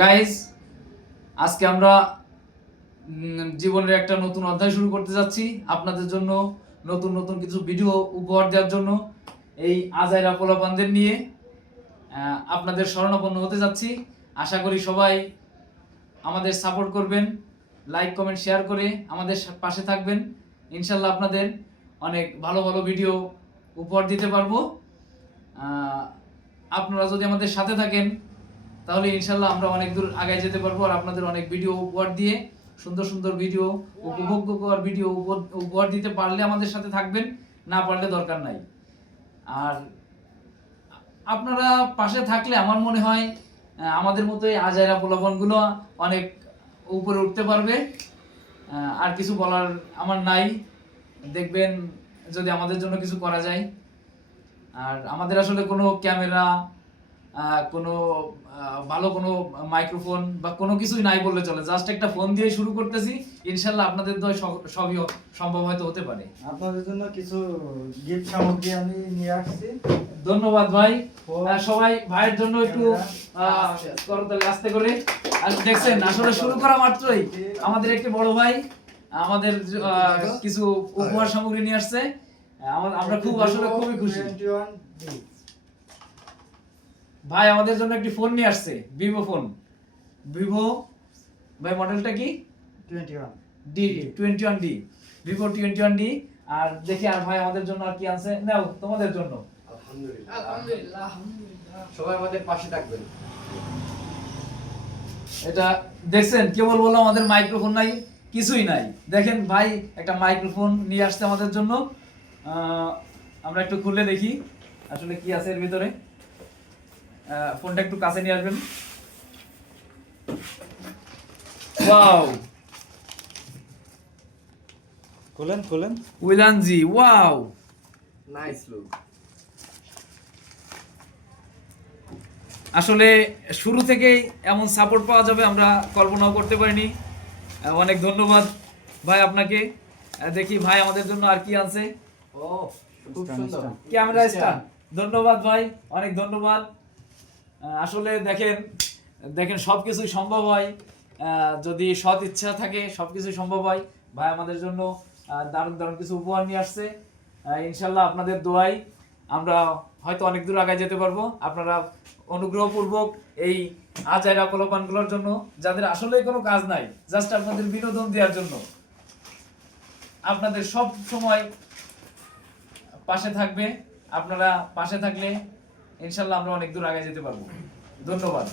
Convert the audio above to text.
Guys, আজকে আমরা জীবনের একটা নতুন অধ্যায় শুরু করতে যাচ্ছি। আপনাদের জন্য নতুন নতুন কিছু ভিডিও উপহার দেওয়ার জন্য এই আজাইরা পোলাপানদের নিয়ে আপনাদের শরণাপন্ন হতে যাচ্ছি। আশা করি সবাই আমাদের সাপোর্ট করবেন, লাইক কমেন্ট শেয়ার করে আমাদের পাশে থাকবেন। ইনশাল্লাহ আপনাদের অনেক ভালো ভালো ভিডিও উপহার দিতে পারবো। আপনারা যদি আমাদের সাথে থাকেন তাহলে ইনশাল্লাহ আমরা অনেক দূর আগায় যেতে পারবো, আর আপনাদের অনেক ভিডিও উপহার দিয়ে সুন্দর সুন্দর ভিডিও, উপভোগ্য করার ভিডিও উপহার দিতে পারলে আমাদের সাথে থাকবেন, না পারলে দরকার নাই। আর আপনারা পাশে থাকলে আমার মনে হয় আমাদের মতো এই আজাইরা পোলাপানগুলো অনেক উপরে উঠতে পারবে। আর কিছু বলার আমার নাই। দেখবেন যদি আমাদের জন্য কিছু করা যায়। আর আমাদের আসলে কোনো ক্যামেরা, কোনো ভালো কোনো মাইক্রোফোন বা কোনো কিছুই নাই বললে চলে, জাস্ট একটা ফোন দিয়ে শুরু করতেছি। ইনশাল্লাহ আপনাদের দয় সবই সম্ভব হয়তো হতে পারে। আপনাদের জন্য কিছু গিফট সামগ্রী আমি নিয়ে আসছি। ধন্যবাদ ভাই। সবাই ভাইয়ের জন্য একটু করতালি আস্তে করে। আর দেখছেন আসলে শুরু করা মাত্রই আমাদের একটি বড় ভাই আমাদের কিছু উপহার সামগ্রী নিয়ে আসছে। আমরা খুব আসলে খুবই খুশি। ভাই আমাদের জন্য একটি ফোন নিয়ে আসছে, ভিভো ফোন। ভিভো ভাই মডেলটা কি? 21D, Vivo 21D। আর দেখি আর ভাই আমাদের জন্য আর কি আছে। নাও তোমাদের জন্য। আলহামদুলিল্লাহ সবাই আমাদের পাশে থাকবেন। এটা দেখছেন, কেবল বললাম আমাদের মাইক্রোফোন নাই, কিছুই নাই। দেখেন ভাই একটা মাইক্রোফোন নিয়ে আসছে আমাদের জন্য। আমরা একটু খুলে দেখি আসলে কি আছে এর ভিতরে। ফোনটা একটু কাছে নিয়ে আসবেন। ওয়াও, খুলেন উইলানজি, ওয়াও নাইস লুক। আসলে শুরু থেকেই এমন সাপোর্ট পাওয়া যাবে আমরা কল্পনাও করতে পারিনি। অনেক ধন্যবাদ ভাই আপনাকে। দেখি ভাই আমাদের জন্য আর কি আছে। ও খুব সুন্দর ক্যামেরা স্ট্যান্ড। ধন্যবাদ ভাই, অনেক ধন্যবাদ। আসলে দেখেন সবকিছুই সম্ভব হয় যদি সৎ ইচ্ছা থাকে, সবকিছুই সম্ভব হয়। ভাই আমাদের জন্য দারুণ দারুণ কিছু উপহার নিয়ে আসছে। ইনশাল্লাহ আপনাদের দোয়ায় আমরা হয়তো অনেক দূর আগায় যেতে পারবো। আপনারা অনুগ্রহপূর্বক এই আজাইরা পোলাপানগুলোর জন্য, যাদের আসলে কোনো কাজ নাই, জাস্ট আপনাদের বিনোদন দেওয়ার জন্য, আপনাদের সব সময় পাশে থাকবে। আপনারা পাশে থাকলে ইনশাল্লাহ আমরা অনেক দূর আগে যেতে পারবো। ধন্যবাদ।